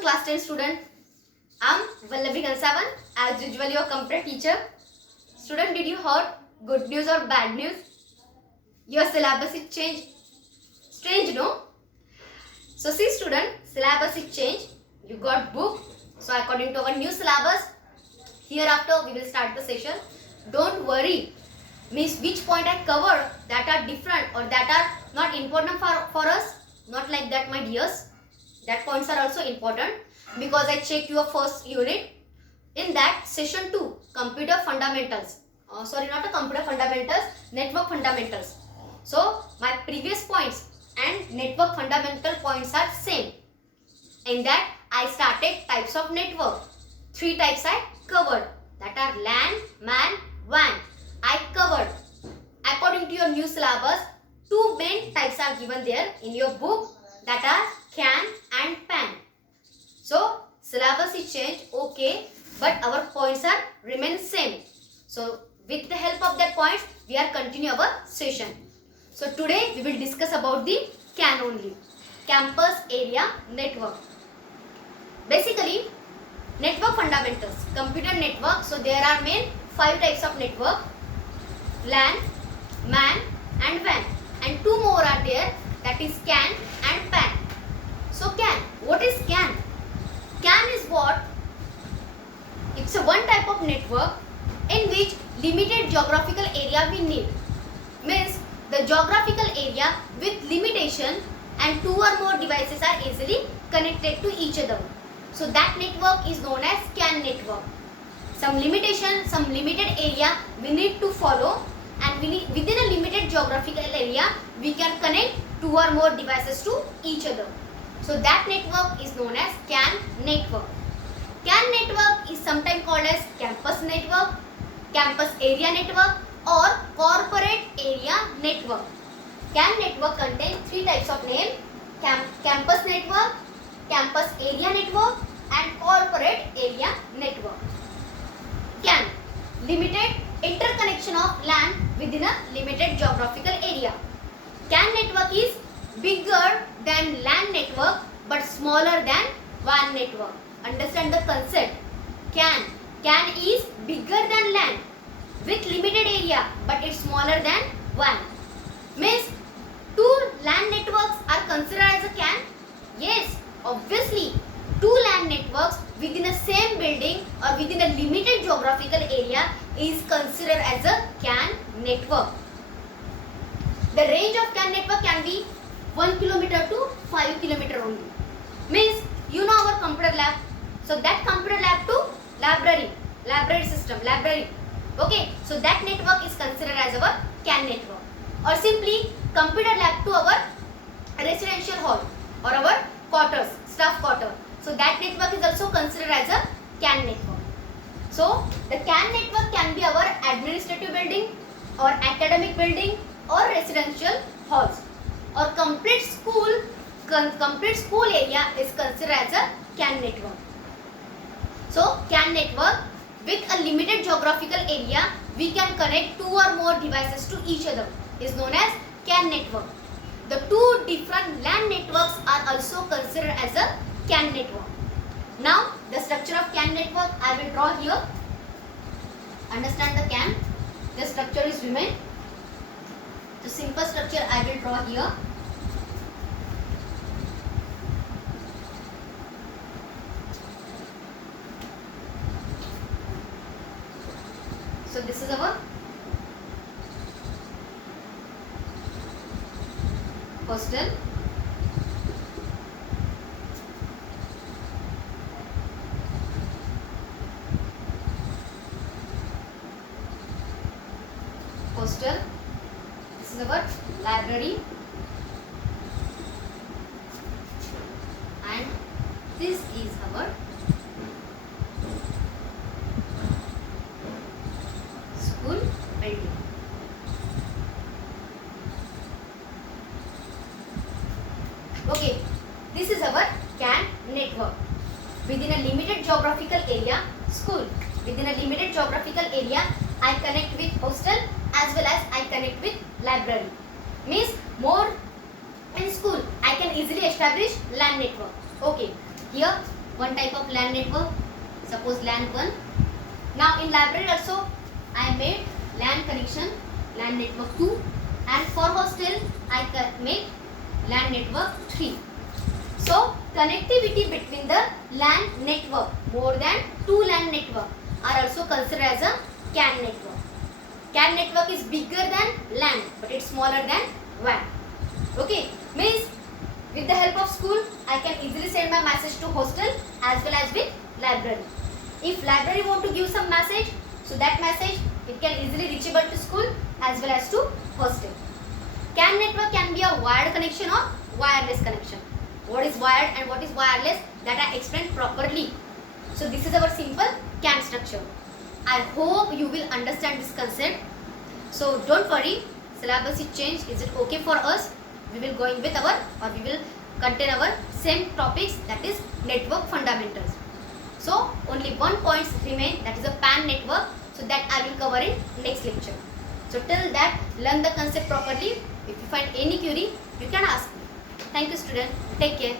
afternoon, class 10 student. I'm Vallavi Kansavan, as usual your computer teacher. Student, did you heard good news or bad news? Your syllabus is changed. Strange, no? So see student, syllabus is changed. You got book. So according to our new syllabus, hereafter we will start the session. Don't worry. Means which point I covered that are different or that are not important for us. Not like that, my dears. That points are also important because I checked your first unit. In that session 2, computer fundamentals. Sorry, not a computer fundamentals, network fundamentals. So my previous points and network fundamental points are same. In that I started types of network. 3 types I covered. That are LAN, MAN, WAN. I covered. According to your new syllabus, 2 main types are given there in your book, that are CAN and PAN. So syllabus is changed, okay, but our points are remain same. So with the help of that points, we are continue our session. So today we will discuss about the CAN only, campus area network. Basically, network fundamentals, computer network. So there are main 5 types of network: LAN, MAN and WAN, and 2 more are there, that is CAN and PAN. So CAN, what is CAN? CAN is what? It's a one type of network in which limited geographical area we need. Means the geographical area with limitation and 2 or more devices are easily connected to each other. So that network is known as CAN network. Some limitation, some limited area we need to follow, and within a limited geographical area we can connect 2 or more devices to each other. So that network is known as CAN network. CAN network is sometimes called as campus network, campus area network or corporate area network. CAN network contains 3 types of name: campus network, campus area network and corporate area network. CAN, limited interconnection of LAN within a limited geographical area. CAN network is bigger than LAN network but smaller than WAN network. Understand the concept. CAN is bigger than LAN with limited area but it's smaller than WAN. Means 2 LAN networks are considered as a CAN? Yes, obviously 2 LAN networks within a same building or within a limited geographical area is considered as a CAN network. The range of CAN network can be 1 kilometer to 5 kilometer only. Means you know our computer lab. So that computer lab to library system. Okay. So that network is considered as our CAN network. Or simply computer lab to our residential hall or our quarters, staff quarter. So that network is also considered as a CAN network. So the CAN network can be our administrative building or academic building or residential halls, or complete school area is considered as a CAN network. So CAN network, with a limited geographical area we can connect 2 or more devices to each other, is known as CAN network. The 2 different LAN networks are also considered as a CAN network. Now the structure of CAN network I will draw here. Understand the CAN. The structure is remain. The simple structure I will draw here. So this is our hostel. This is our library, and this is our school building. Okay, this is our CAN network. Within a limited geographical area, school. Within a limited geographical area, I connect with hostel as well as I connect with library. Means more in school I can easily establish LAN network. Okay, here one type of LAN network, suppose LAN 1. Now in library also I made LAN connection, LAN network 2, and for hostel I can make LAN network 3. So connectivity between the LAN network, more than 2 LAN network are also considered as a CAN network. CAN network is bigger than LAN, but it's smaller than WAN. Okay, means with the help of school, I can easily send my message to hostel as well as with library. If library want to give some message, so that message it can easily reachable to school as well as to hostel. CAN network can be a wired connection or wireless connection. What is wired and what is wireless, that I explained properly. So this is our simple CAN structure. I hope you will understand this concept. So don't worry, syllabus is changed. Is it okay for us? We will going with our, or we will contain our same topics, that is network fundamentals. So only one point remain, that is a PAN network. So that I will cover in next lecture. So till that, learn the concept properly. If you find any query, you can ask me. Thank you student. Take care.